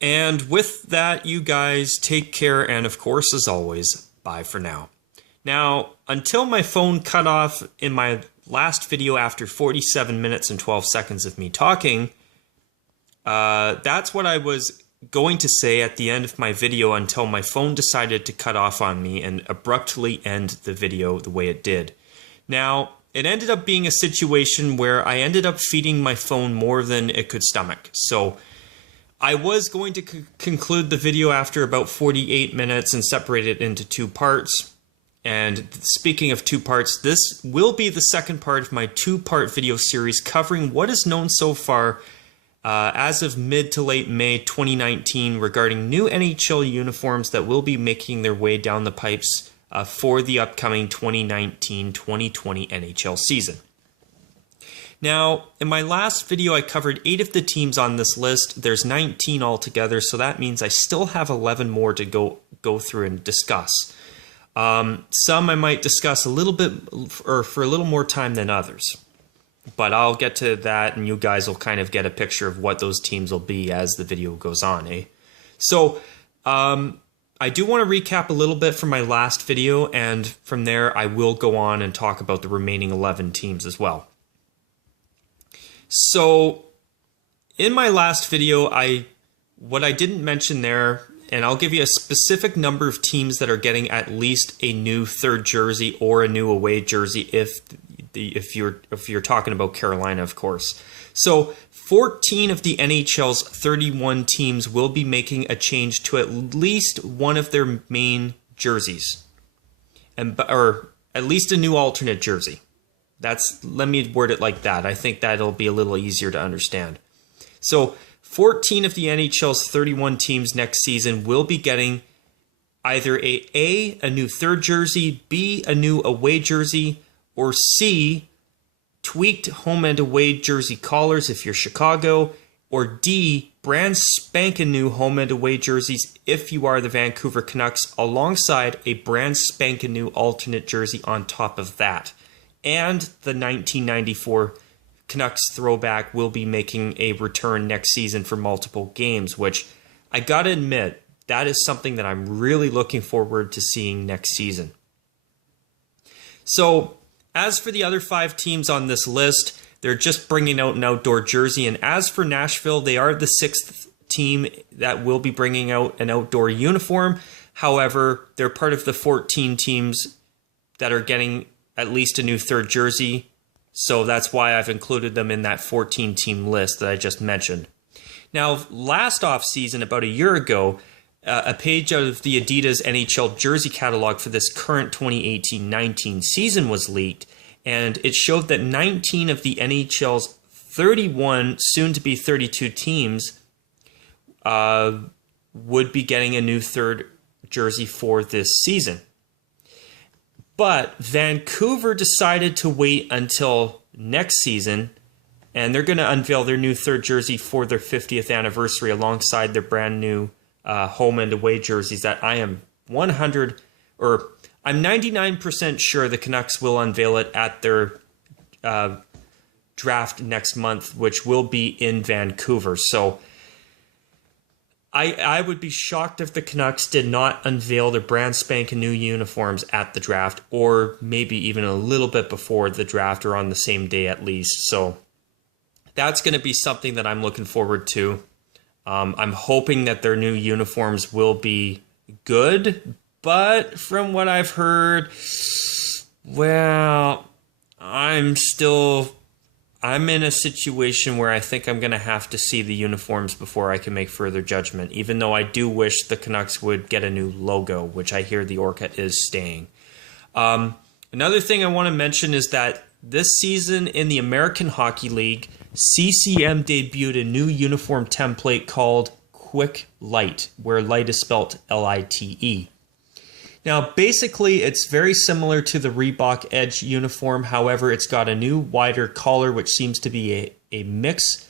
And with that, you guys take care, and of course, as always, bye for now. Now, until my phone cut off in my last video after 47 minutes and 12 seconds of me talking, that's what I was going to say at the end of my video until my phone decided to cut off on me and abruptly end the video the way it did. Now, it ended up being a situation where I ended up feeding my phone more than it could stomach. So I was going to conclude the video after about 48 minutes and separate it into two parts. And speaking of two parts, this will be the second part of my two-part video series covering what is known so far as of mid to late May 2019 regarding new NHL uniforms that will be making their way down the pipes for the upcoming 2019-2020 NHL season. Now, in my last video, I covered 8 of the teams on this list. There's 19 altogether, so that means I still have 11 more to go through and discuss. Some I might discuss a little bit or for a little more time than others. But I'll get to that, and you guys will kind of get a picture of what those teams will be as the video goes on, eh? So, I do want to recap a little bit from my last video, and from there I will go on and talk about the remaining 11 teams as well. So, in my last video, what I didn't mention there, and I'll give you a specific number of teams that are getting at least a new third jersey or a new away jersey if you're talking about Carolina, of course. So 14 of the NHL's 31 teams will be making a change to at least one of their main jerseys, or at least a new alternate jersey. Let me word it like that. I think that'll be a little easier to understand. So 14 of the NHL's 31 teams next season will be getting either a new third jersey, B, a new away jersey, or C, tweaked home and away jersey collars if you're Chicago, or D, brand spanking new home and away jerseys if you are the Vancouver Canucks, alongside a brand spanking new alternate jersey on top of that. And the 1994 Canucks throwback will be making a return next season for multiple games, which I gotta admit, that is something that I'm really looking forward to seeing next season. So, as for the other 5 teams on this list, they're just bringing out an outdoor jersey. And as for Nashville, they are the 6th team that will be bringing out an outdoor uniform. However, they're part of the 14 teams that are getting at least a new third jersey. So that's why I've included them in that 14-team list that I just mentioned. Now, last offseason, about a year ago, a page out of the Adidas NHL jersey catalog for this current 2018-19 season was leaked, and it showed that 19 of the NHL's 31, soon-to-be 32 teams would be getting a new third jersey for this season. But Vancouver decided to wait until next season, and they're going to unveil their new third jersey for their 50th anniversary alongside their brand new home and away jerseys that I'm 99% sure the Canucks will unveil it at their draft next month, which will be in Vancouver. So I would be shocked if the Canucks did not unveil their brand spanking new uniforms at the draft, or maybe even a little bit before the draft or on the same day at least. So that's going to be something that I'm looking forward to. I'm hoping that their new uniforms will be good, but from what I've heard, well, I'm in a situation where I think I'm going to have to see the uniforms before I can make further judgment, even though I do wish the Canucks would get a new logo, which I hear the Orca is staying. Another thing I want to mention is that this season in the American Hockey League, CCM debuted a new uniform template called Quick Light, where light is spelled L-I-T-E. Now, basically, it's very similar to the Reebok Edge uniform. However, it's got a new wider collar, which seems to be a mix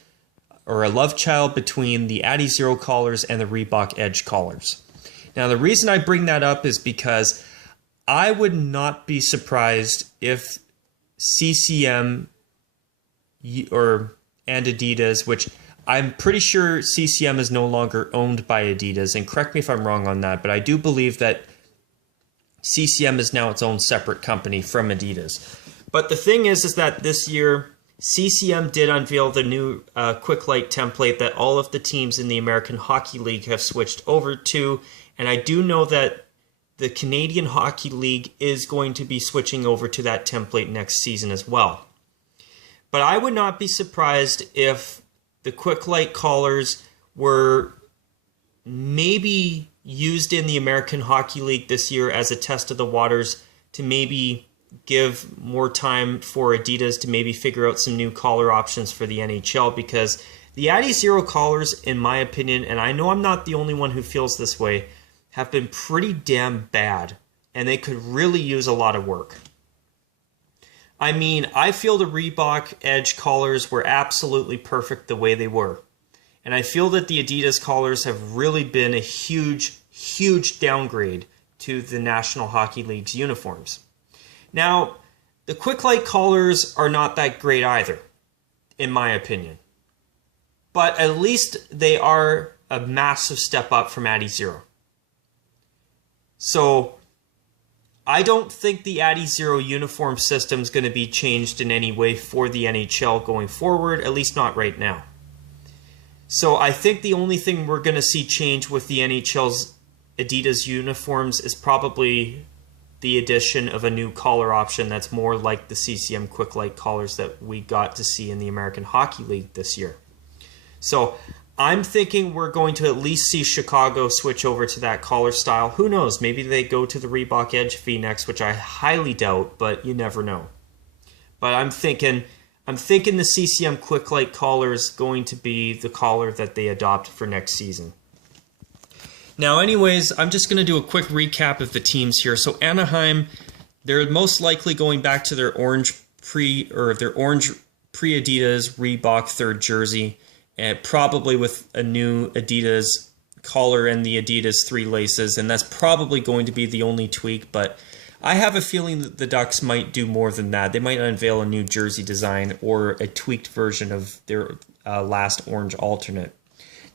or a love child between the Addy Zero collars and the Reebok Edge collars. Now, the reason I bring that up is because I would not be surprised if CCM and Adidas, which I'm pretty sure CCM is no longer owned by Adidas, and correct me if I'm wrong on that, but I do believe that CCM is now its own separate company from Adidas. But the thing is that this year, CCM did unveil the new Quick Light template that all of the teams in the American Hockey League have switched over to, and I do know that the Canadian Hockey League is going to be switching over to that template next season as well. But I would not be surprised if the Quick Light collars were maybe used in the American Hockey League this year as a test of the waters to maybe give more time for Adidas to maybe figure out some new collar options for the NHL, because the Adi Zero collars, in my opinion, and I know I'm not the only one who feels this way, have been pretty damn bad, and they could really use a lot of work. I mean, I feel the Reebok Edge collars were absolutely perfect the way they were. And I feel that the Adidas collars have really been a huge, huge downgrade to the National Hockey League's uniforms. Now, the Quick Light collars are not that great either, in my opinion. But at least they are a massive step up from Adi Zero. So, I don't think the Adi Zero uniform system is going to be changed in any way for the NHL going forward, at least not right now. So I think the only thing we're going to see change with the NHL's Adidas uniforms is probably the addition of a new collar option that's more like the CCM Quick Light collars that we got to see in the American Hockey League this year. So I'm thinking we're going to at least see Chicago switch over to that collar style. Who knows? Maybe they go to the Reebok Edge V-necks, which I highly doubt, but you never know. But I'm thinking the CCM Quick Light collar is going to be the collar that they adopt for next season. Now, anyways, I'm just going to do a quick recap of the teams here. So Anaheim, they're most likely going back to their orange pre-Adidas Reebok third jersey, and probably with a new Adidas collar and the Adidas three laces, and that's probably going to be the only tweak, but I have a feeling that the Ducks might do more than that. They might unveil a new jersey design or a tweaked version of their last orange alternate.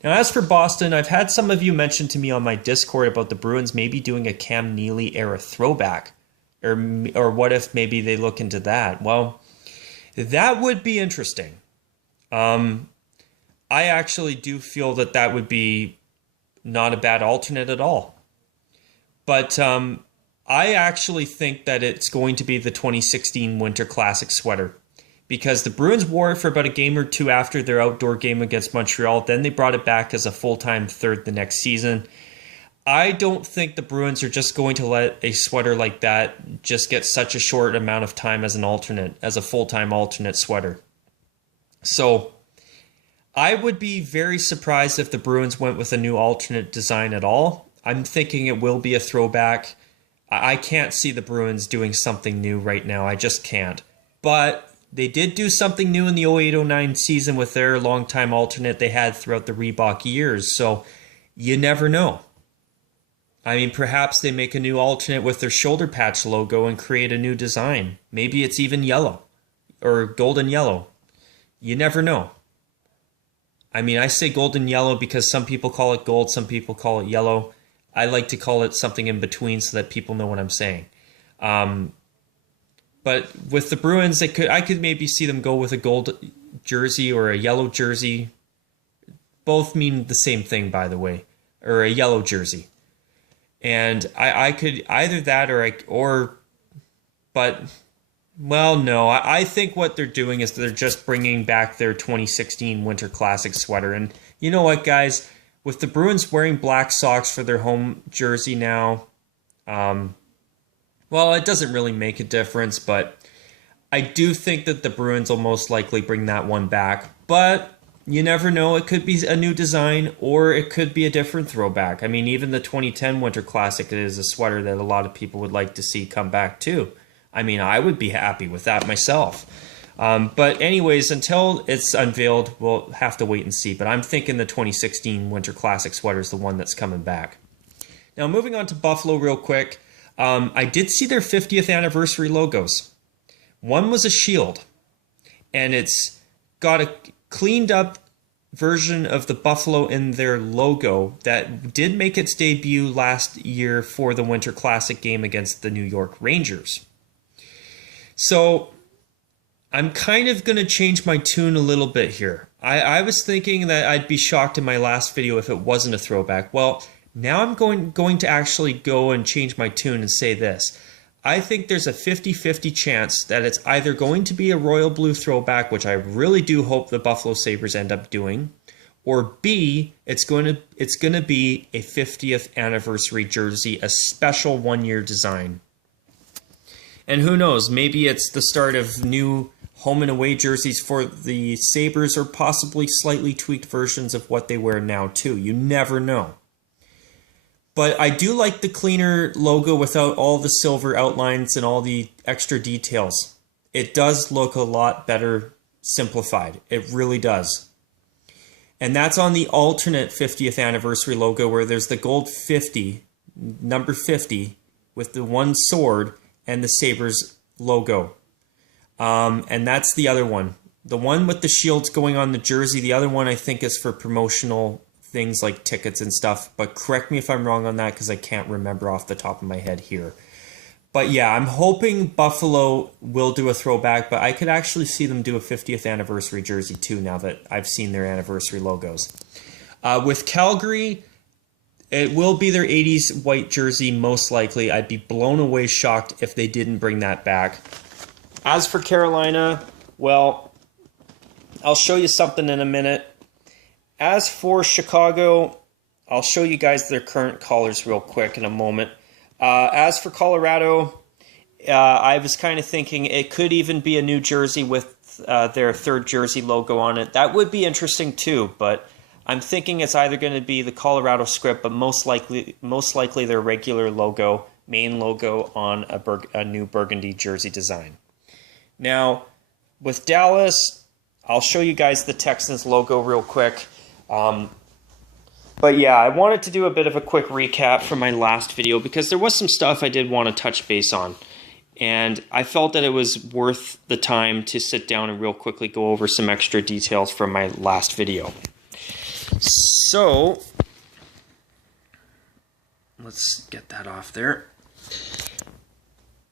Now, as for Boston, I've had some of you mention to me on my Discord about the Bruins maybe doing a Cam Neely era throwback, or what if maybe they look into that? Well, that would be interesting. I actually do feel that that would be not a bad alternate at all. But I actually think that it's going to be the 2016 Winter Classic sweater, because the Bruins wore it for about a game or two after their outdoor game against Montreal. Then they brought it back as a full-time third the next season. I don't think the Bruins are just going to let a sweater like that just get such a short amount of time as an alternate, as a full-time alternate sweater. So I would be very surprised if the Bruins went with a new alternate design at all. I'm thinking it will be a throwback. I can't see the Bruins doing something new right now. I just can't. But they did do something new in the 08-09 season with their longtime alternate they had throughout the Reebok years. So you never know. I mean, perhaps they make a new alternate with their shoulder patch logo and create a new design. Maybe it's even yellow or golden yellow. You never know. I mean, I say golden yellow because some people call it gold, some people call it yellow. I like to call it something in between so that people know what I'm saying. But with the Bruins, I could maybe see them go with a gold jersey or a yellow jersey. Both mean the same thing, by the way, or a yellow jersey. And I could either that no. I think what they're doing is they're just bringing back their 2016 Winter Classic sweater. And you know what, guys? With the Bruins wearing black socks for their home jersey now, well, it doesn't really make a difference, but I do think that the Bruins will most likely bring that one back. But you never know. It could be a new design or it could be a different throwback. I mean, even the 2010 Winter Classic is a sweater that a lot of people would like to see come back too. I mean, I would be happy with that myself. But anyways, until it's unveiled, we'll have to wait and see. But I'm thinking the 2016 Winter Classic sweater is the one that's coming back. Now, moving on to Buffalo real quick. I did see their 50th anniversary logos. One was a shield, and it's got a cleaned up version of the buffalo in their logo that did make its debut last year for the Winter Classic game against the New York Rangers. So I'm kind of going to change my tune a little bit here. I was thinking that I'd be shocked in my last video if it wasn't a throwback. Well, now I'm going to actually go and change my tune and say this. I think there's a 50-50 chance that it's either going to be a royal blue throwback, which I really do hope the Buffalo Sabres end up doing, or B, it's going to be a 50th anniversary jersey, a special one-year design. And who knows, maybe it's the start of new home and away jerseys for the Sabres, or possibly slightly tweaked versions of what they wear now too. You never know. But I do like the cleaner logo without all the silver outlines and all the extra details. It does look a lot better simplified. It really does. And that's on the alternate 50th anniversary logo where there's the gold 50, number 50, with the one sword and the Sabres logo. And that's the other one. The one with the shields going on the jersey, the other one I think is for promotional things like tickets and stuff. But correct me if I'm wrong on that because I can't remember off the top of my head here. But yeah, I'm hoping Buffalo will do a throwback, but I could actually see them do a 50th anniversary jersey too now that I've seen their anniversary logos. With Calgary, it will be their 80s white jersey most likely. I'd be blown away shocked if they didn't bring that back. As for Carolina, well, I'll show you something in a minute. As for Chicago, I'll show you guys their current colors real quick in a moment. As for Colorado, I was kind of thinking it could even be a new jersey with their third jersey logo on it. That would be interesting too, but I'm thinking it's either going to be the Colorado script, but most likely their regular logo, main logo on a new burgundy jersey design. Now, with Dallas, I'll show you guys the Texans logo real quick. But yeah, I wanted to do a bit of a quick recap from my last video because there was some stuff I did want to touch base on. And I felt that it was worth the time to sit down and real quickly go over some extra details from my last video. So, let's get that off there.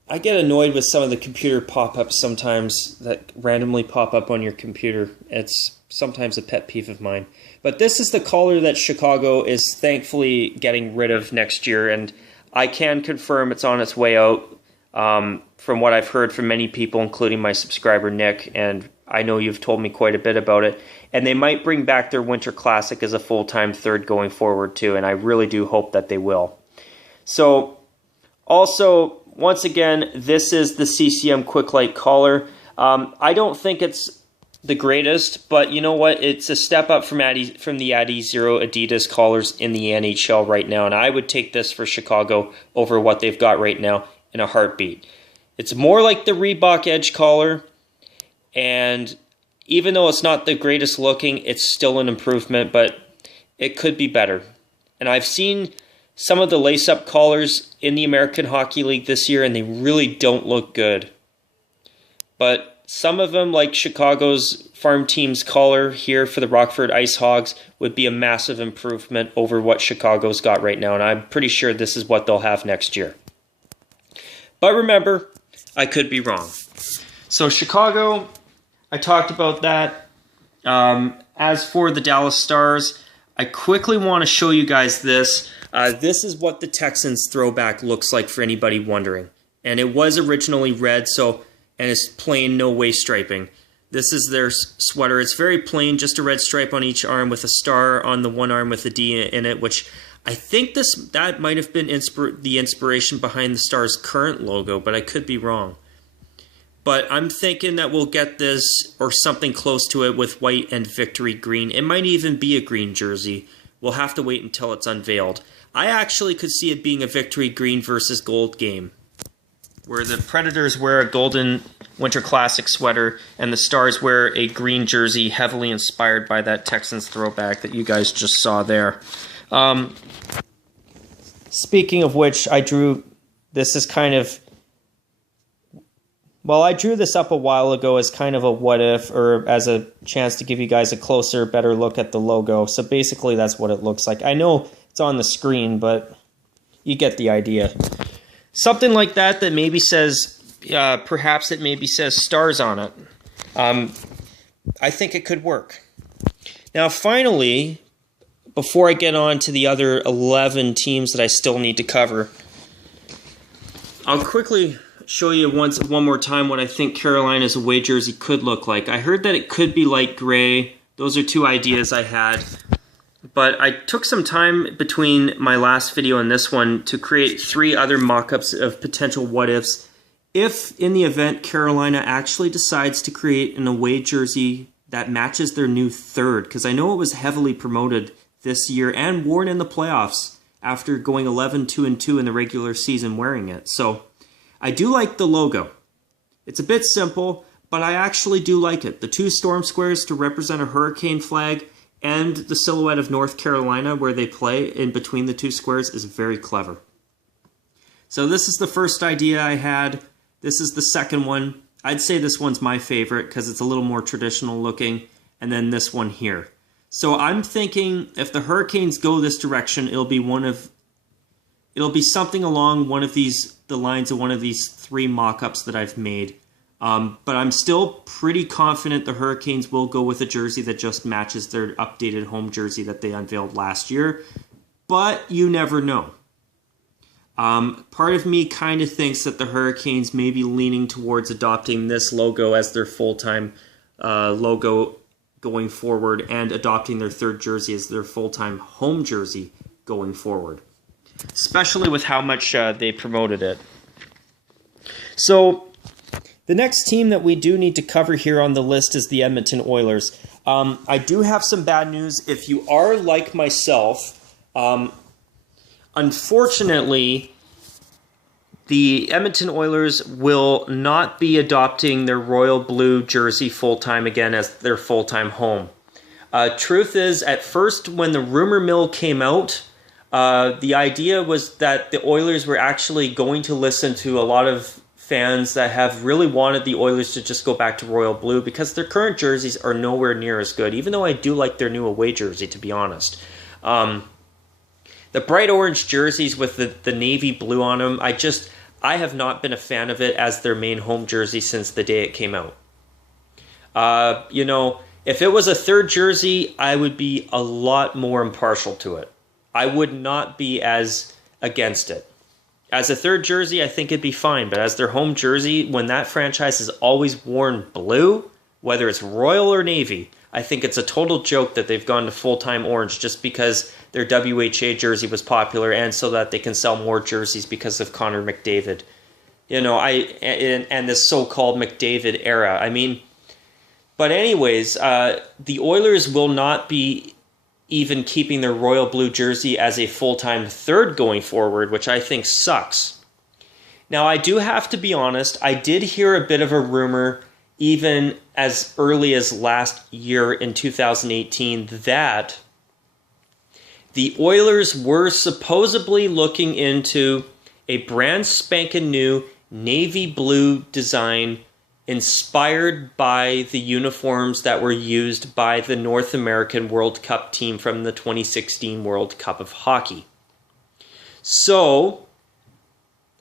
I get annoyed with some of the computer pop-ups sometimes that randomly pop up on your computer. It's sometimes a pet peeve of mine. But this is the color that Chicago is thankfully getting rid of next year, and I can confirm it's on its way out from what I've heard from many people, including my subscriber Nick, and I know you've told me quite a bit about it. And they might bring back their Winter Classic as a full-time third going forward too, and I really do hope that they will. So, also, once again, this is the CCM Quick Light collar. I don't think it's the greatest, but you know what? It's a step up from the Adizero Adidas collars in the NHL right now, and I would take this for Chicago over what they've got right now in a heartbeat. It's more like the Reebok Edge collar, and even though it's not the greatest looking, it's still an improvement, but it could be better. And I've seen some of the lace-up collars in the American Hockey League this year, and they really don't look good. But some of them, like Chicago's farm team's collar here for the Rockford Ice Hogs, would be a massive improvement over what Chicago's got right now, and I'm pretty sure this is what they'll have next year. But remember, I could be wrong. So Chicago, I talked about that. As for the Dallas Stars, I quickly want to show you guys this. This is what the Texans throwback looks like for anybody wondering. And it was originally red, and it's plain, no waist striping. This is their sweater. It's very plain, just a red stripe on each arm with a star on the one arm with a D in it, which I think that might have been the inspiration behind the Stars' current logo, but I could be wrong. But I'm thinking that we'll get this, or something close to it, with white and victory green. It might even be a green jersey. We'll have to wait until it's unveiled. I actually could see it being a victory green versus gold game, where the Predators wear a golden Winter Classic sweater and the Stars wear a green jersey heavily inspired by that Texans throwback that you guys just saw there. Speaking of which, I drew, this is kind of Well, I drew this up a while ago as kind of a what if, or as a chance to give you guys a closer, better look at the logo. So basically that's what it looks like. I know it's on the screen, but you get the idea. Something like that that maybe says, perhaps it maybe says stars on it. I think it could work. Now finally, before I get on to the other 11 teams that I still need to cover, I'll quickly show you one more time what I think Carolina's away jersey could look like. I heard that it could be light gray. Those are two ideas I had. But I took some time between my last video and this one to create 3 other mock-ups of potential what-ifs. If, in the event, Carolina actually decides to create an away jersey that matches their new third, because I know it was heavily promoted this year and worn in the playoffs after going 11-2-2 in the regular season wearing it. So I do like the logo. It's a bit simple, but I actually do like it. The 2 storm squares to represent a hurricane flag and the silhouette of North Carolina where they play in between the 2 squares is very clever. So this is the first idea I had. This is the second one. I'd say this one's my favorite because it's a little more traditional looking. And then this one here. So I'm thinking if the Hurricanes go this direction, it'll be something along the lines of one of these 3 mock-ups that I've made. But I'm still pretty confident the Hurricanes will go with a jersey that just matches their updated home jersey that they unveiled last year. But you never know. Part of me kind of thinks that the Hurricanes may be leaning towards adopting this logo as their full-time logo going forward and adopting their third jersey as their full-time home jersey going forward. Especially with how much they promoted it. So the next team that we do need to cover here on the list is the Edmonton Oilers. I do have some bad news. If you are like myself, unfortunately, the Edmonton Oilers will not be adopting their royal blue jersey full-time again as their full-time home. Truth is, at first when the rumor mill came out, the idea was that the Oilers were actually going to listen to a lot of fans that have really wanted the Oilers to just go back to royal blue because their current jerseys are nowhere near as good, even though I do like their new away jersey, to be honest. The bright orange jerseys with the navy blue on them, I have not been a fan of it as their main home jersey since the day it came out. If it was a third jersey, I would be a lot more impartial to it. I would not be as against it. As a third jersey, I think it'd be fine, but as their home jersey, when that franchise has always worn blue, whether it's royal or navy, I think it's a total joke that they've gone to full-time orange just because their WHA jersey was popular and so that they can sell more jerseys because of Connor McDavid. And this so-called McDavid era. But anyways, the Oilers will not be even keeping their royal blue jersey as a full-time third going forward, which I think sucks. Now, I do have to be honest, I did hear a bit of a rumor even as early as last year in 2018 that the Oilers were supposedly looking into a brand spanking new navy blue design inspired by the uniforms that were used by the North American World Cup team from the 2016 World Cup of Hockey. So,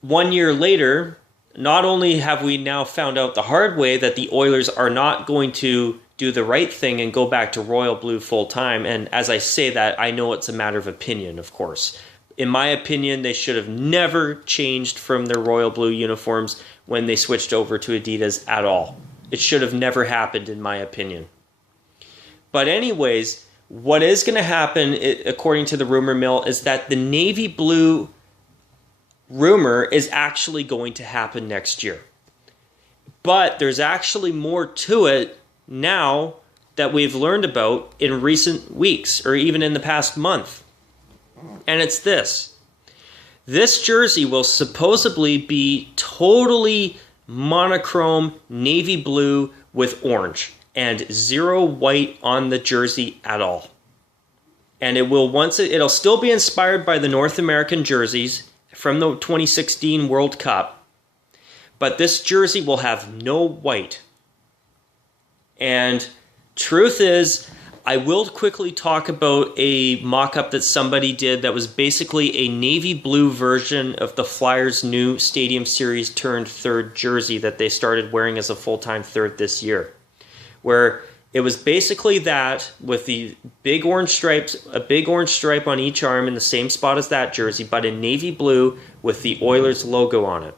1 year later, not only have we now found out the hard way that the Oilers are not going to do the right thing and go back to royal blue full time, and as I say that, I know it's a matter of opinion, of course. In my opinion, they should have never changed from their royal blue uniforms when they switched over to Adidas at all. It should have never happened, in my opinion. But anyways, what is going to happen, according to the rumor mill, is that the navy blue rumor is actually going to happen next year. But there's actually more to it now that we've learned about in recent weeks, or even in the past month. And it's this. This jersey will supposedly be totally monochrome navy blue with orange and zero white on the jersey at all. And it'll still be inspired by the North American jerseys from the 2016 World Cup. but this jersey will have no white. And truth is, I will quickly talk about a mock-up that somebody did that was basically a navy blue version of the Flyers' new Stadium Series turned third jersey that they started wearing as a full-time third this year, where it was basically that with the big orange stripes, a big orange stripe on each arm in the same spot as that jersey, but in navy blue with the Oilers logo on it.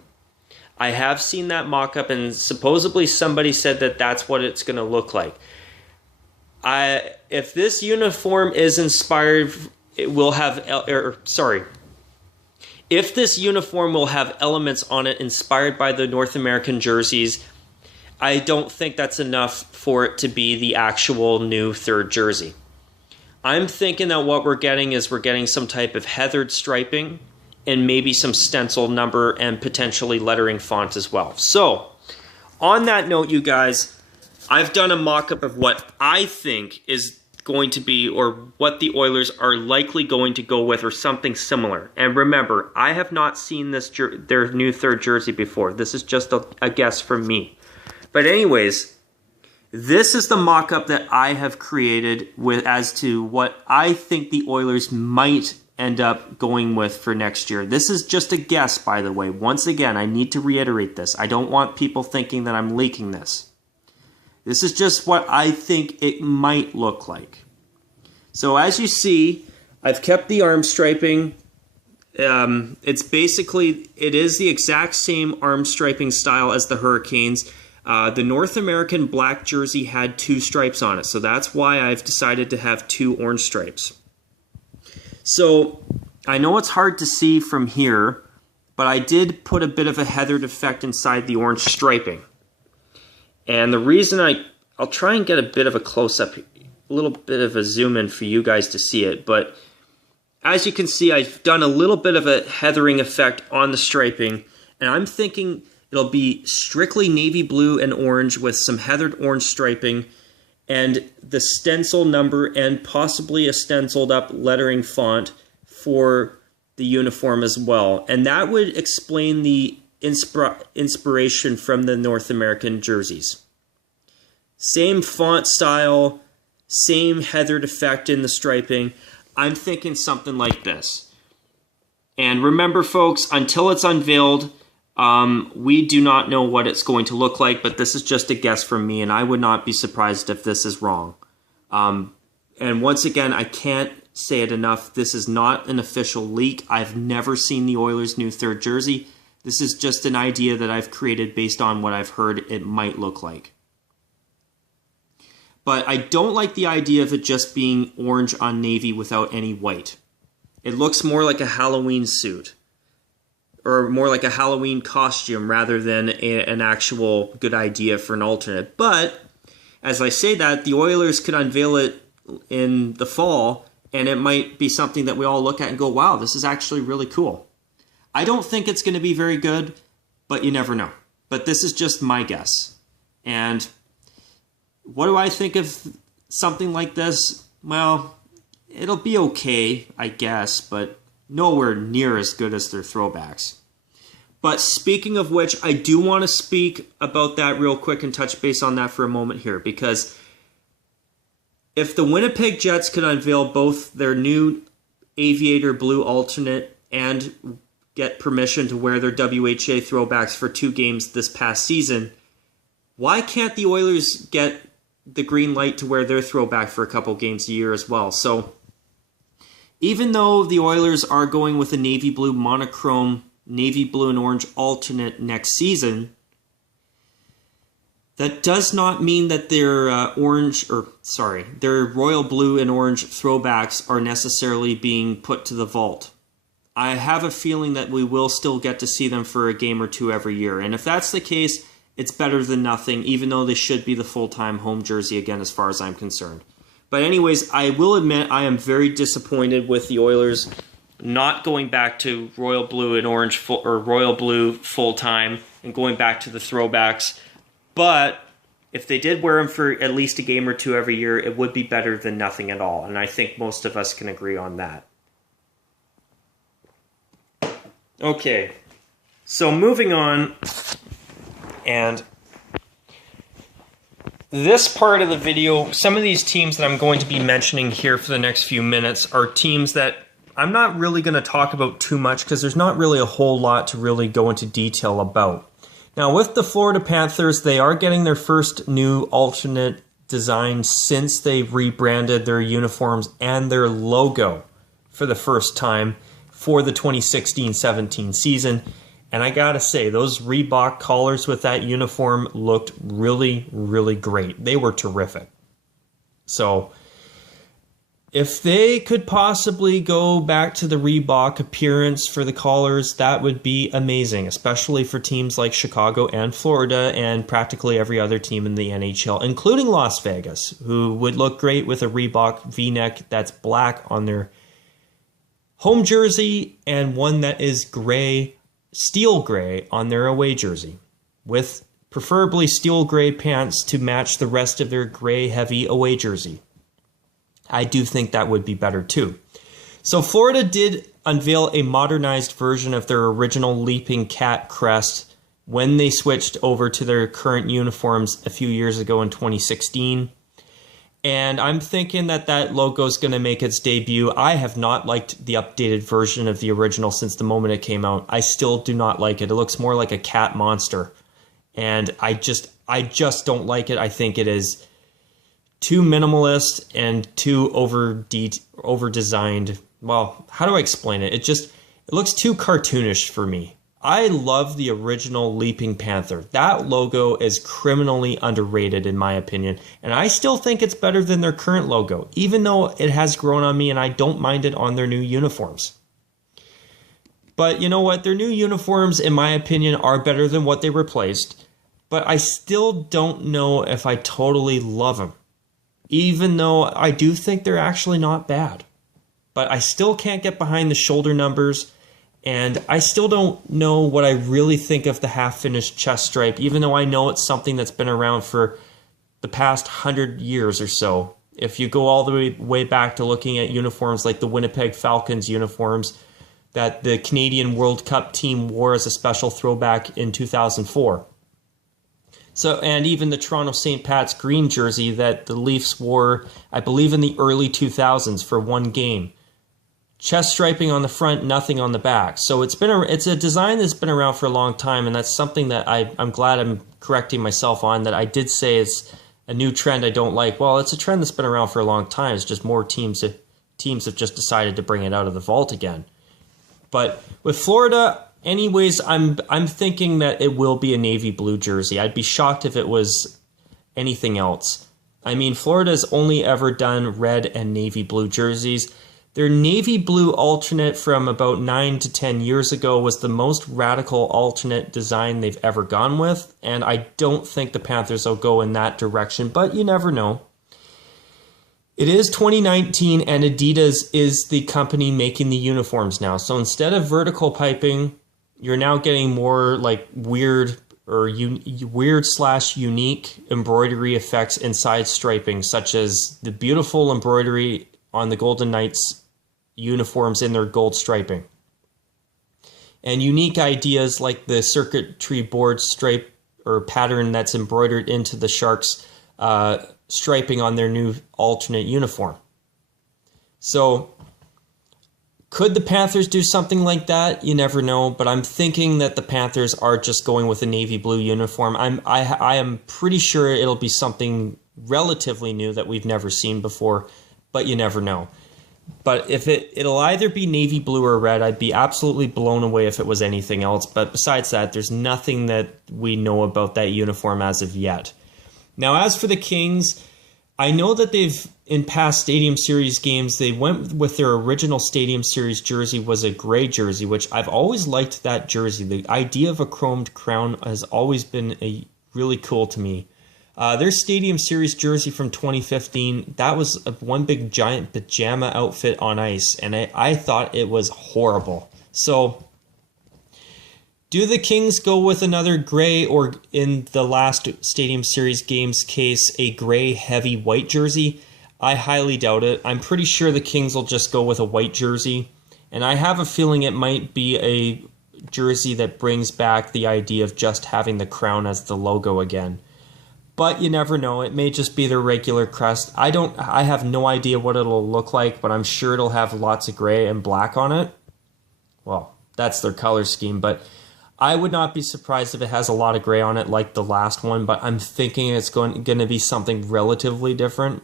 I have seen that mock-up, and supposedly somebody said that that's what it's going to look like. If this uniform is inspired, it will have, if this uniform will have elements on it inspired by the North American jerseys, I don't think that's enough for it to be the actual new third jersey. I'm thinking that what we're getting is some type of heathered striping and maybe some stencil number and potentially lettering font as well. So, on that note, you guys, I've done a mock-up of what I think is going to be, or what the Oilers are likely going to go with, or something similar. And remember, I have not seen their new third jersey before. This is just a guess from me. But anyways, this is the mock-up that I have created as to what I think the Oilers might end up going with for next year. This is just a guess, by the way. Once again, I need to reiterate this. I don't want people thinking that I'm leaking this. This is just what I think it might look like. So as you see, I've kept the arm striping. It is the exact same arm striping style as the Hurricanes. The North American black jersey had 2 stripes on it, so that's why I've decided to have 2 orange stripes. So I know it's hard to see from here, but I did put a bit of a heathered effect inside the orange striping. And the reason I'll try and get a bit of a close-up, a little bit of a zoom in for you guys to see it, but as you can see, I've done a little bit of a heathering effect on the striping, and I'm thinking it'll be strictly navy blue and orange with some heathered orange striping and the stencil number and possibly a stenciled up lettering font for the uniform as well. And that would explain the inspiration from the North American jerseys. Same font style, same heathered effect in the striping. I'm thinking something like this. And remember, folks, until it's unveiled, we do not know what it's going to look like, but this is just a guess from me, and I would not be surprised if this is wrong. And once again, I can't say it enough. This is not an official leak. I've never seen the Oilers' new third jersey. This is just an idea that I've created based on what I've heard it might look like. But I don't like the idea of it just being orange on navy without any white. It looks more like a Halloween suit, or more like a Halloween costume rather than an actual good idea for an alternate. But as I say that, the Oilers could unveil it in the fall, and it might be something that we all look at and go, wow, this is actually really cool. I don't think it's going to be very good, but you never know. But this is just my guess. And what do I think of something like this? Well, it'll be okay, I guess, but nowhere near as good as their throwbacks. But speaking of which, I do want to speak about that real quick and touch base on that for a moment here, because if the Winnipeg Jets could unveil both their new Aviator Blue alternate and get permission to wear their WHA throwbacks for 2 games this past season, why can't the Oilers get the green light to wear their throwback for a couple games a year as well? So even though the Oilers are going with a navy blue monochrome, navy blue and orange alternate next season, that does not mean that their their royal blue and orange throwbacks are necessarily being put to the vault. I have a feeling that we will still get to see them for a game or 2 every year. And if that's the case, it's better than nothing, even though they should be the full-time home jersey again as far as I'm concerned. But anyways, I will admit I am very disappointed with the Oilers not going back to royal blue and orange or royal blue full-time and going back to the throwbacks. But if they did wear them for at least a game or 2 every year, it would be better than nothing at all. And I think most of us can agree on that. Okay, so moving on, And this part of the video, some of these teams that I'm going to be mentioning here for the next few minutes are teams that I'm not really going to talk about too much because there's not really a whole lot to really go into detail about. Now, with the Florida Panthers, they are getting their first new alternate design since they rebranded their uniforms and their logo for the first time for the 2016-17 season. And I gotta say, those Reebok collars with that uniform looked really, really great. They were terrific. So if they could possibly go back to the Reebok appearance for the collars, that would be amazing, especially for teams like Chicago and Florida and practically every other team in the NHL, including Las Vegas, who would look great with a Reebok V-neck that's black on their home jersey and one that is gray, steel gray on their away jersey, with preferably steel gray pants to match the rest of their gray heavy away jersey. I do think that would be better too. So Florida did unveil a modernized version of their original Leaping Cat crest when they switched over to their current uniforms a few years ago in 2016. And I'm thinking that that logo is going to make its debut. I have not liked the updated version of the original since the moment it came out. I still do not like it. It looks more like a cat monster. And I just don't like it. I think it is too minimalist and too over-designed. Well, how do I explain it? It looks too cartoonish for me. I love the original Leaping Panther. That logo is criminally underrated in my opinion, and I still think it's better than their current logo, even though it has grown on me and I don't mind it on their new uniforms. But you know what? Their new uniforms, in my opinion, are better than what they replaced, but I still don't know if I totally love them, even though I do think they're actually not bad. But I still can't get behind the shoulder numbers. And I still don't know what I really think of the half-finished chest stripe, even though I know it's something that's been around for the past 100 years or so. If you go all the way back to looking at uniforms like the Winnipeg Falcons uniforms that the Canadian World Cup team wore as a special throwback in 2004. So, and even the Toronto St. Pat's green jersey that the Leafs wore, I believe in the early 2000s for one game. Chest striping on the front, nothing on the back. So it's a design that's been around for a long time, and that's something that I'm glad I'm correcting myself on, that I did say is a new trend I don't like. Well, it's a trend that's been around for a long time. It's just more teams have just decided to bring it out of the vault again. But with Florida, anyways, I'm thinking that it will be a navy blue jersey. I'd be shocked if it was anything else. I mean, Florida's only ever done red and navy blue jerseys. Their navy blue alternate from about 9 to 10 years ago was the most radical alternate design they've ever gone with, and I don't think the Panthers will go in that direction, but you never know. It is 2019, and Adidas is the company making the uniforms now. So instead of vertical piping, you're now getting more like weird / unique embroidery effects inside striping, such as the beautiful embroidery on the Golden Knights uniforms in their gold striping. And unique ideas like the circuitry board stripe or pattern that's embroidered into the Sharks striping on their new alternate uniform. So could the Panthers do something like that? You never know, but I'm thinking that the Panthers are just going with a navy blue uniform. I am pretty sure it'll be something relatively new that we've never seen before, but you never know. But if it'll either be navy blue or red, I'd be absolutely blown away if it was anything else. But besides that, there's nothing that we know about that uniform as of yet. Now, as for the Kings, I know that they've, in past Stadium Series games, they went with their original Stadium Series jersey was a gray jersey, which I've always liked that jersey. The idea of a chromed crown has always been really cool to me. Their Stadium Series jersey from 2015, that was one big giant pajama outfit on ice, and I thought it was horrible. So, do the Kings go with another gray, or in the last Stadium Series games case, a gray heavy white jersey? I highly doubt it. I'm pretty sure the Kings will just go with a white jersey, and I have a feeling it might be a jersey that brings back the idea of just having the crown as the logo again. But you never know. It may just be their regular crest. I have no idea what it'll look like, but I'm sure it'll have lots of gray and black on it. Well, that's their color scheme, but I would not be surprised if it has a lot of gray on it like the last one, but I'm thinking it's going to be something relatively different.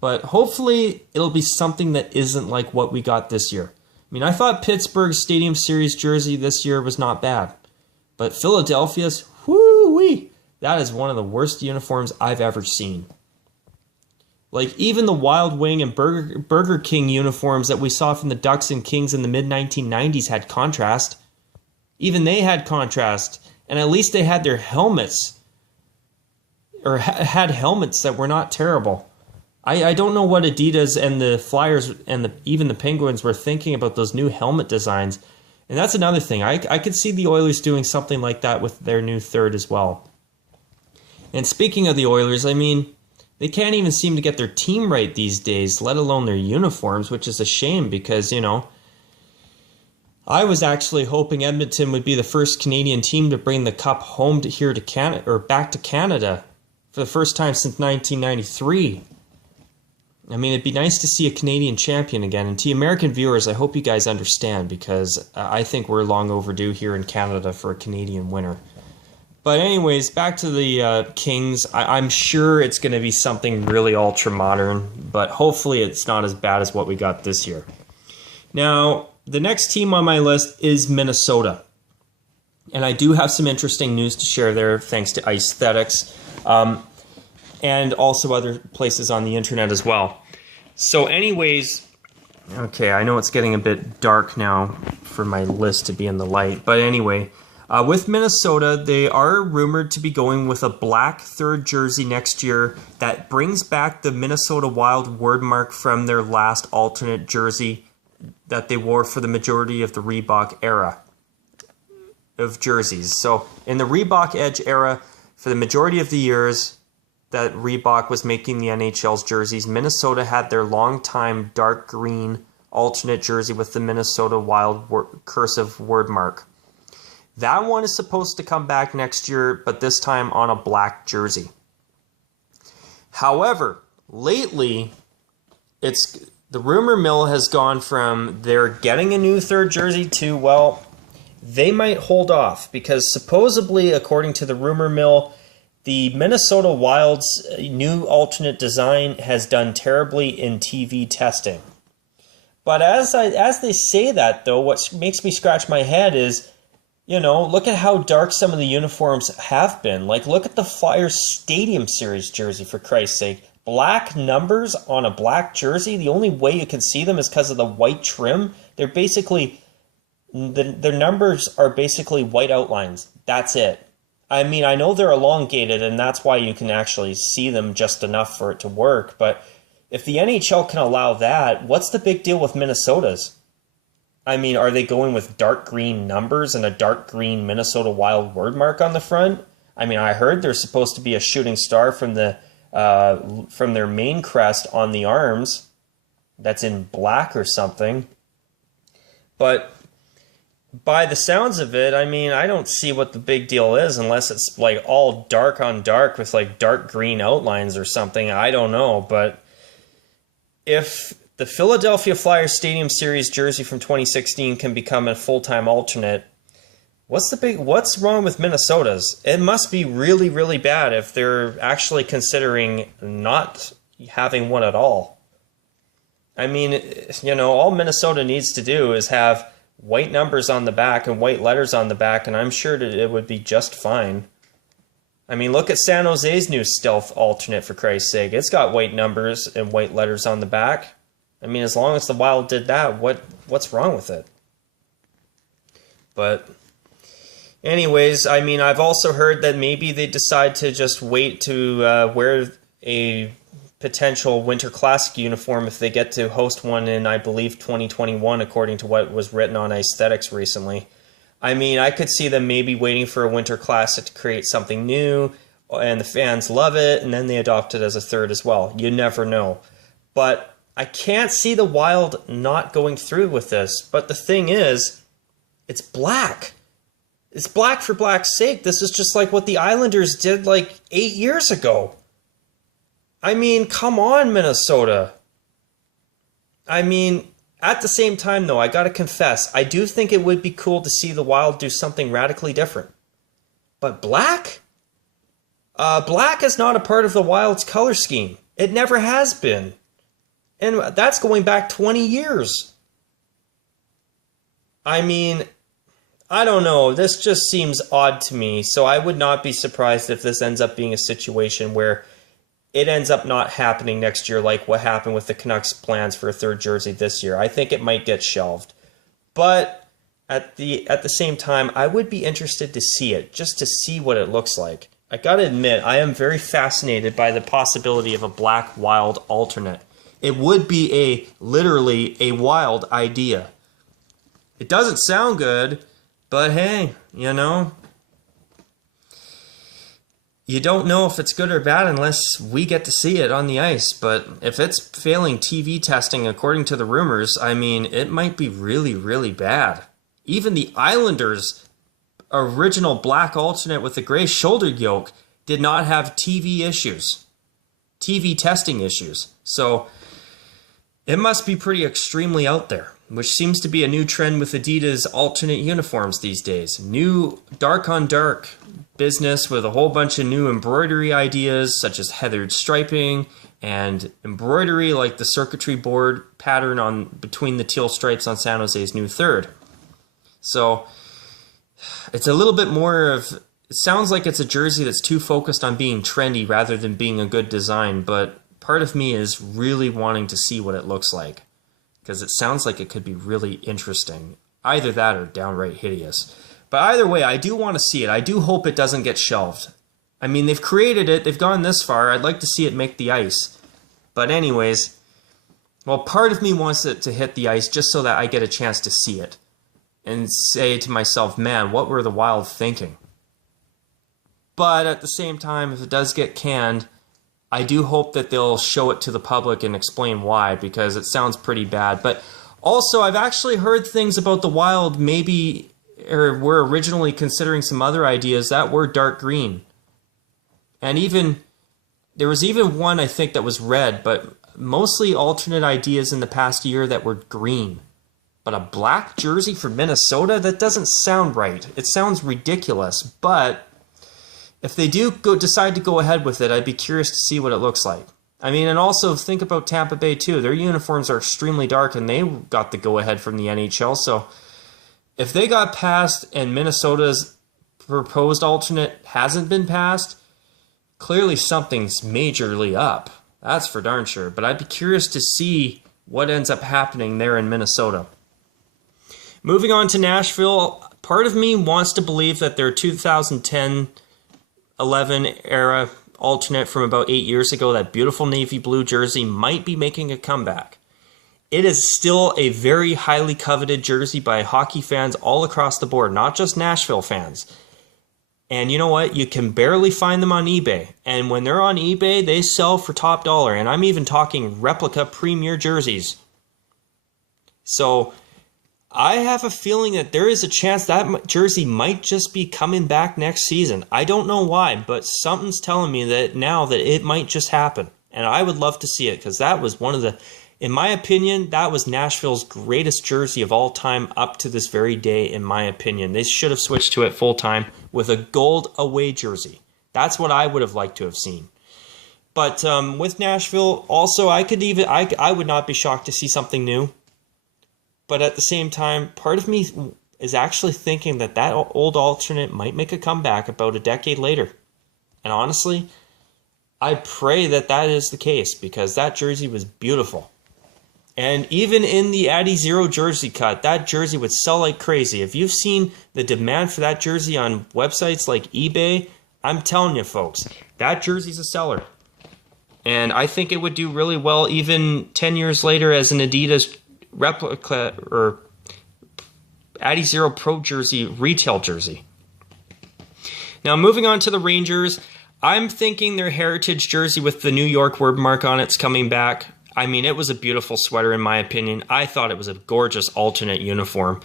But hopefully it'll be something that isn't like what we got this year. I mean, I thought Pittsburgh's Stadium Series jersey this year was not bad, but Philadelphia's, whoo-wee, that is one of the worst uniforms I've ever seen. Like, even the Wild Wing and Burger King uniforms that we saw from the Ducks and Kings in the mid-1990s had contrast. Even they had contrast, and at least they had their helmets, or had helmets that were not terrible. I don't know what Adidas and the Flyers and even the Penguins were thinking about those new helmet designs. And that's another thing. I could see the Oilers doing something like that with their new third as well. And speaking of the Oilers, I mean, they can't even seem to get their team right these days, let alone their uniforms, which is a shame because, you know, I was actually hoping Edmonton would be the first Canadian team to bring the cup home here to Canada, or back to Canada, for the first time since 1993. I mean, it'd be nice to see a Canadian champion again. And to American viewers, I hope you guys understand, because I think we're long overdue here in Canada for a Canadian winner. But anyways, back to the Kings. I'm sure it's going to be something really ultra-modern, but hopefully it's not as bad as what we got this year. Now, the next team on my list is Minnesota. And I do have some interesting news to share there, thanks to Aesthetics, and also other places on the internet as well. So anyways, okay, I know it's getting a bit dark now for my list to be in the light, but anyway, with Minnesota, they are rumored to be going with a black third jersey next year that brings back the Minnesota Wild wordmark from their last alternate jersey that they wore for the majority of the Reebok era of jerseys. So in the Reebok Edge era, for the majority of the years that Reebok was making the NHL's jerseys, Minnesota had their longtime dark green alternate jersey with the Minnesota Wild cursive wordmark. That one is supposed to come back next year, but this time on a black jersey. However, lately, the rumor mill has gone from they're getting a new third jersey to, well, they might hold off, because supposedly, according to the rumor mill, the Minnesota Wild's new alternate design has done terribly in TV testing. But as they say that, though, what makes me scratch my head is, you know, look at how dark some of the uniforms have been. Like, look at the Flyers Stadium Series jersey, for Christ's sake. Black numbers on a black jersey? The only way you can see them is because of the white trim. They're basically, their numbers are basically white outlines. That's it. I mean, I know they're elongated, and that's why you can actually see them just enough for it to work. But if the NHL can allow that, what's the big deal with Minnesota's? I mean, are they going with dark green numbers and a dark green Minnesota Wild wordmark on the front? I mean, I heard there's supposed to be a shooting star from their main crest on the arms that's in black or something. But by the sounds of it, I mean, I don't see what the big deal is unless it's like all dark on dark with like dark green outlines or something. I don't know, but if the Philadelphia Flyers Stadium Series jersey from 2016 can become a full-time alternate, what's wrong with Minnesota's? It must be really, really bad if they're actually considering not having one at all. I mean, you know, all Minnesota needs to do is have white numbers on the back and white letters on the back, and I'm sure that it would be just fine. I mean, look at San Jose's new stealth alternate, for Christ's sake. It's got white numbers and white letters on the back. I mean, as long as the Wild did that, what's wrong with it? But anyways, I mean, I've also heard that maybe they decide to just wait to wear a potential Winter Classic uniform if they get to host one in, I believe, 2021, according to what was written on Aesthetics recently. I mean, I could see them maybe waiting for a Winter Classic to create something new, and the fans love it, and then they adopt it as a third as well. You never know. But I can't see the Wild not going through with this. But the thing is, it's black. It's black for black's sake. This is just like what the Islanders did like 8 years ago. I mean, come on, Minnesota. I mean, at the same time, though, I gotta confess, I do think it would be cool to see the Wild do something radically different. But black? Black is not a part of the Wild's color scheme. It never has been. And that's going back 20 years. I mean, I don't know. This just seems odd to me. So I would not be surprised if this ends up being a situation where it ends up not happening next year like what happened with the Canucks' plans for a third jersey this year. I think it might get shelved. But at the same time, I would be interested to see it, just to see what it looks like. I gotta admit, I am very fascinated by the possibility of a black Wild alternate. It would be literally a wild idea. It doesn't sound good, but hey, you know, you don't know if it's good or bad unless we get to see it on the ice. But if it's failing TV testing according to the rumors, I mean, it might be really, really bad. Even the Islanders' original black alternate with the gray shoulder yoke did not have TV testing issues. So it must be pretty extremely out there, which seems to be a new trend with Adidas alternate uniforms these days. New dark on dark business with a whole bunch of new embroidery ideas, such as heathered striping and embroidery like the circuitry board pattern on between the teal stripes on San Jose's new third. So it's a little bit more of, it sounds like it's a jersey that's too focused on being trendy rather than being a good design, but part of me is really wanting to see what it looks like, because it sounds like it could be really interesting. Either that or downright hideous. But either way, I do want to see it. I do hope it doesn't get shelved. I mean, they've created it. They've gone this far. I'd like to see it make the ice. But anyways, well, part of me wants it to hit the ice just so that I get a chance to see it and say to myself, man, what were the Wild thinking? But at the same time, if it does get canned, I do hope that they'll show it to the public and explain why, because it sounds pretty bad. But also, I've actually heard things about the Wild maybe, or were originally considering some other ideas that were dark green. And even, there was even one I think that was red, but mostly alternate ideas in the past year that were green. But a black jersey for Minnesota? That doesn't sound right. It sounds ridiculous, but if they do decide to go ahead with it, I'd be curious to see what it looks like. I mean, and also think about Tampa Bay too. Their uniforms are extremely dark and they got the go-ahead from the NHL. So if they got passed and Minnesota's proposed alternate hasn't been passed, clearly something's majorly up. That's for darn sure. But I'd be curious to see what ends up happening there in Minnesota. Moving on to Nashville, part of me wants to believe that their 2010-11 era alternate from about 8 years ago, that beautiful navy blue jersey, might be making a comeback. It is still a very highly coveted jersey by hockey fans all across the board, not just Nashville fans. And you know what? You can barely find them on eBay. And when they're on eBay, they sell for top dollar. And I'm even talking replica premier jerseys. So I have a feeling that there is a chance that jersey might just be coming back next season. I don't know why, but something's telling me that now that it might just happen. And I would love to see it, because that was one of the, in my opinion, that was Nashville's greatest jersey of all time up to this very day, in my opinion. They should have switched to it full time with a gold away jersey. That's what I would have liked to have seen. But with Nashville, also, I would not be shocked to see something new. But at the same time, part of me is actually thinking that that old alternate might make a comeback about a decade later. And honestly, I pray that that is the case, because that jersey was beautiful. And even in the Addy Zero jersey cut, that jersey would sell like crazy. If you've seen the demand for that jersey on websites like eBay, I'm telling you folks, that jersey's a seller. And I think it would do really well even 10 years later as an Adidas replica or Addy Zero Pro jersey, retail jersey. Now moving on to the Rangers, I'm thinking their heritage jersey with the New York word mark on it's coming back. I mean, it was a beautiful sweater in my opinion. I thought it was a gorgeous alternate uniform.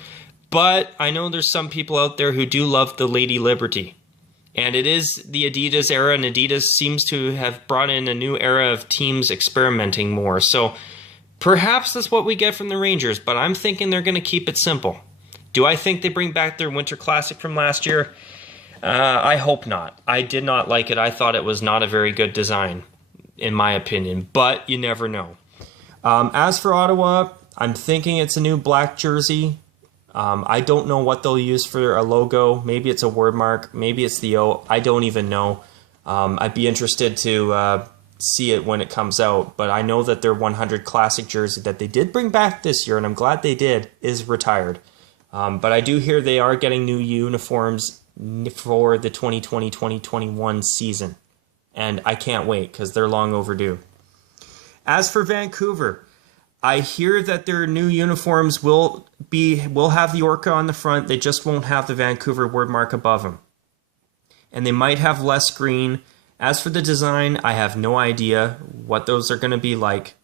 But I know there's some people out there who do love the Lady Liberty. And it is the Adidas era, and Adidas seems to have brought in a new era of teams experimenting more. So perhaps that's what we get from the Rangers, but I'm thinking they're going to keep it simple. Do I think they bring back their Winter Classic from last year? I hope not. I did not like it. I thought it was not a very good design, in my opinion, but you never know. As for Ottawa, I'm thinking it's a new black jersey. I don't know what they'll use for a logo. Maybe it's a word mark. Maybe it's the O. I don't even know. I'd be interested to see it when it comes out. But I know that their 100 Classic jersey that they did bring back this year, and I'm glad they did, is retired. But I do hear they are getting new uniforms for the 2020-2021 season. And I can't wait because they're long overdue. As for Vancouver, I hear that their new uniforms will have the orca on the front. They just won't have the Vancouver word mark above them. And they might have less green. As for the design, I have no idea what those are going to be like.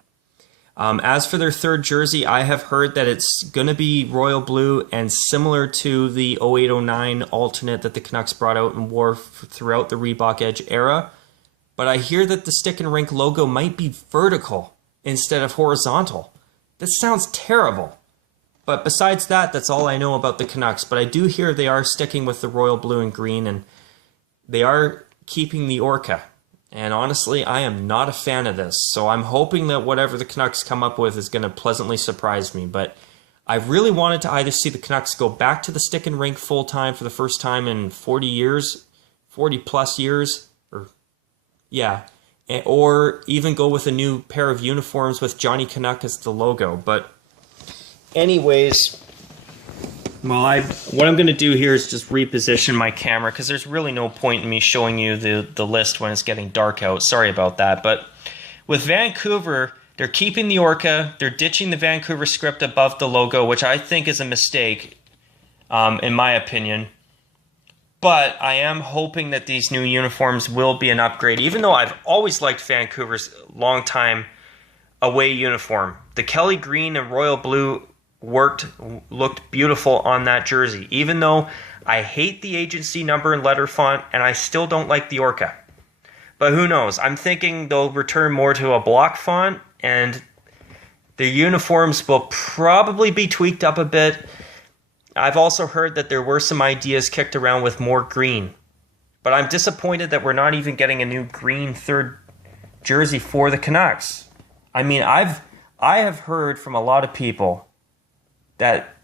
As for their third jersey, I have heard that it's going to be royal blue and similar to the 08-09 alternate that the Canucks brought out and wore throughout the Reebok Edge era. But I hear that the stick and rink logo might be vertical instead of horizontal. That sounds terrible. But besides that, that's all I know about the Canucks. But I do hear they are sticking with the royal blue and green, and they are keeping the orca. And honestly, I am not a fan of this. So I'm hoping that whatever the Canucks come up with is going to pleasantly surprise me. But I really wanted to either see the Canucks go back to the stick and rink full time for the first time in 40 years, 40 plus years, or even go with a new pair of uniforms with Johnny Canuck as the logo. But anyways, well, what I'm going to do here is just reposition my camera because there's really no point in me showing you the list when it's getting dark out. Sorry about that. But with Vancouver, they're keeping the orca. They're ditching the Vancouver script above the logo, which I think is a mistake, in my opinion. But I am hoping that these new uniforms will be an upgrade, even though I've always liked Vancouver's long-time away uniform. The Kelly green and royal blue looked beautiful on that jersey, even though I hate the agency number and letter font, and I still don't like the orca. But who knows? I'm thinking they'll return more to a block font, and the uniforms will probably be tweaked up a bit. I've also heard that there were some ideas kicked around with more green. But I'm disappointed that we're not even getting a new green third jersey for the Canucks. I mean, I have heard from a lot of people that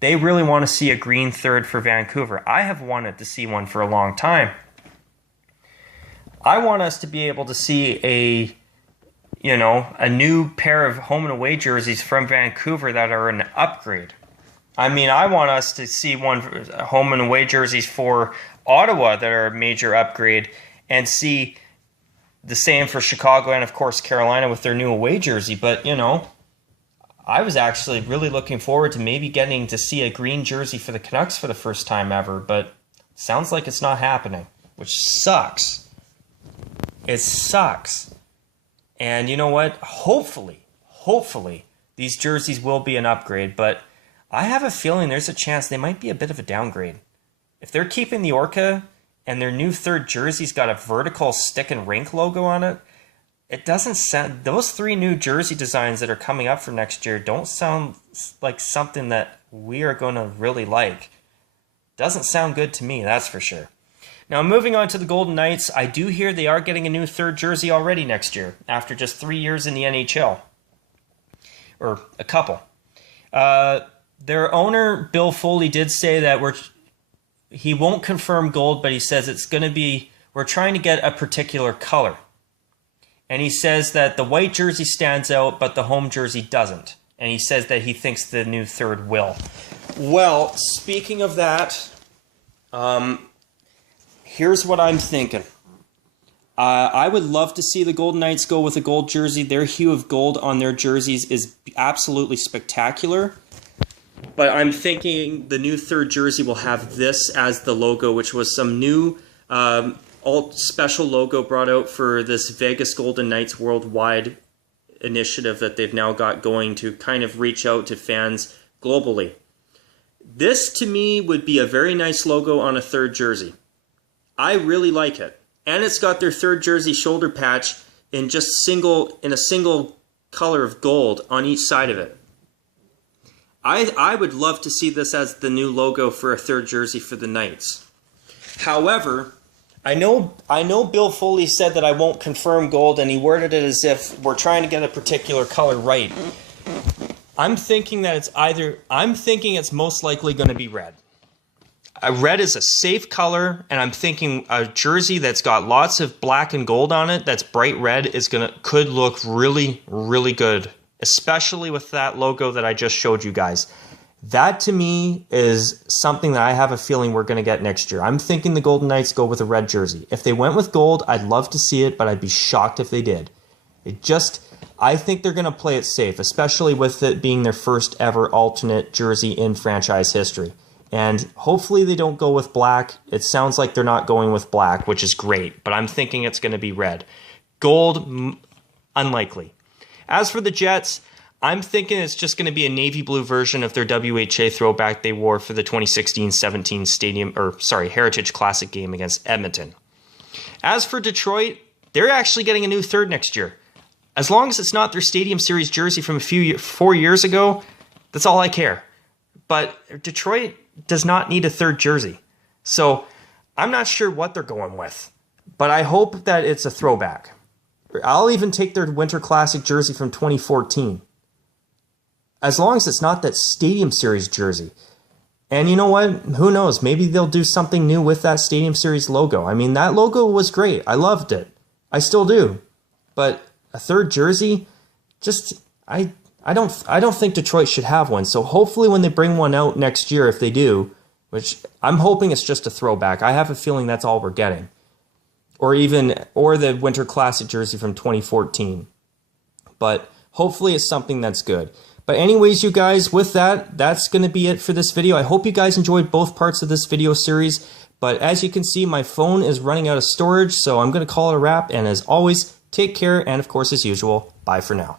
they really want to see a green third for Vancouver. I have wanted to see one for a long time. I want us to be able to see a new pair of home and away jerseys from Vancouver that are an upgrade. I mean, I want us to see home and away jerseys for Ottawa that are a major upgrade, and see the same for Chicago and, of course, Carolina with their new away jersey. But, I was actually really looking forward to maybe getting to see a green jersey for the Canucks for the first time ever, but sounds like it's not happening, which sucks. It sucks. And you know what? Hopefully, these jerseys will be an upgrade, but I have a feeling there's a chance they might be a bit of a downgrade. If they're keeping the orca and their new third jersey's got a vertical stick and rink logo on it, it doesn't sound... Those three new jersey designs that are coming up for next year don't sound like something that we are going to really like. Doesn't sound good to me, that's for sure. Now, moving on to the Golden Knights, I do hear they are getting a new third jersey already next year, after just 3 years in the NHL. Or a couple. Their owner, Bill Foley, did say that he won't confirm gold, but he says it's going to be... We're trying to get a particular color. And he says that the white jersey stands out, but the home jersey doesn't. And he says that he thinks the new third will. Well, speaking of that, here's what I'm thinking. I would love to see the Golden Knights go with a gold jersey. Their hue of gold on their jerseys is absolutely spectacular. But I'm thinking the new third jersey will have this as the logo, which was some new special logo brought out for this Vegas Golden Knights worldwide initiative that they've now got going to kind of reach out to fans globally. This to me would be a very nice logo on a third jersey. I really like it. And it's got their third jersey shoulder patch in a single color of gold on each side of it. I would love to see this as the new logo for a third jersey for the Knights. However, I know Bill Foley said that I won't confirm gold, and he worded it as if we're trying to get a particular color right. I'm thinking it's most likely going to be red. Red is a safe color, and I'm thinking a jersey that's got lots of black and gold on it, that's bright red, could look really, really good, especially with that logo that I just showed you guys. That to me is something that I have a feeling we're going to get next year. I'm thinking the Golden Knights go with a red jersey. If they went with gold, I'd love to see it, but I'd be shocked if they did. I think they're going to play it safe, especially with it being their first ever alternate jersey in franchise history. And hopefully they don't go with black. It sounds like they're not going with black, which is great, but I'm thinking it's going to be red. Gold, unlikely. As for the Jets, I'm thinking it's just going to be a navy blue version of their WHA throwback they wore for the 2016-17 Heritage Classic game against Edmonton. As for Detroit, they're actually getting a new third next year. As long as it's not their Stadium Series jersey from 4 years ago, that's all I care. But Detroit does not need a third jersey. So I'm not sure what they're going with, but I hope that it's a throwback. I'll even take their Winter Classic jersey from 2014. As long as it's not that Stadium Series jersey. And you know what? Who knows? Maybe they'll do something new with that Stadium Series logo. I mean, that logo was great. I loved it. I still do. But a third jersey, I don't think Detroit should have one. So hopefully when they bring one out next year, if they do, which I'm hoping it's just a throwback. I have a feeling that's all we're getting. Or the Winter Classic jersey from 2014. But hopefully it's something that's good. But anyways, you guys, with that, that's going to be it for this video. I hope you guys enjoyed both parts of this video series. But as you can see, my phone is running out of storage, so I'm going to call it a wrap. And as always, take care, and of course, as usual, bye for now.